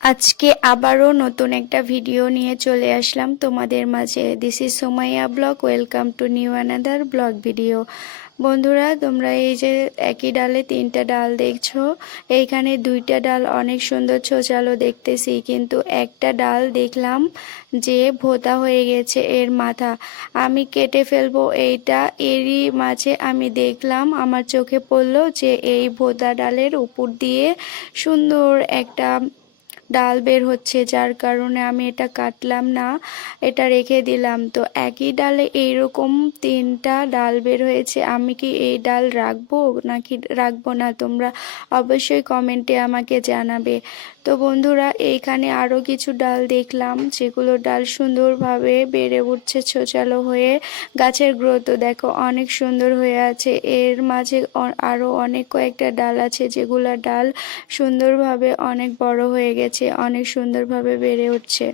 আজকে আবারও নতুন একটা ভিডিও নিয়ে চলে আসলাম তোমাদের মাঝে। This is Somaiya blog. Welcome to new another blog video. বন্ধুরা, তোমরা এই যে একই ডালে তিনটা ডাল দেখছো, এইখানে দুইটা ডাল অনেক সুন্দর ছোচালো দেখতেছি, কিন্তু একটা ডাল দেখলাম যে ভোঁতা হয়ে গেছে এর মাথা। আমি কেটে ফেলবো এইটা, এরই মাঝে আমি দেখলাম, আমার চোখে পড়লো যে এই ভোঁতা ডালের উপর দিয়ে সুন্দর একটা ডাল বের হচ্ছে, যার কারণে আমি এটা কাটলাম না, এটা রেখে দিলাম। তো একই ডালে এইরকম তিনটা ডাল বের হয়েছে, আমি কি এই ডাল রাখবো নাকি রাখবো না, তোমরা অবশ্যই কমেন্টে আমাকে জানাবে। তো বন্ধুরা, এইখানে আরও কিছু ডাল দেখলাম, যেগুলো ডাল সুন্দরভাবে বেড়ে উঠছে ছোচালো হয়ে। গাছের গ্রোথও দেখো অনেক সুন্দর হয়ে আছে। এর মাঝে আরও অনেক কয়েকটা ডাল আছে, যেগুলো ডাল সুন্দরভাবে অনেক বড় হয়ে গেছে, অনেক সুন্দরভাবে বেড়ে উঠছে।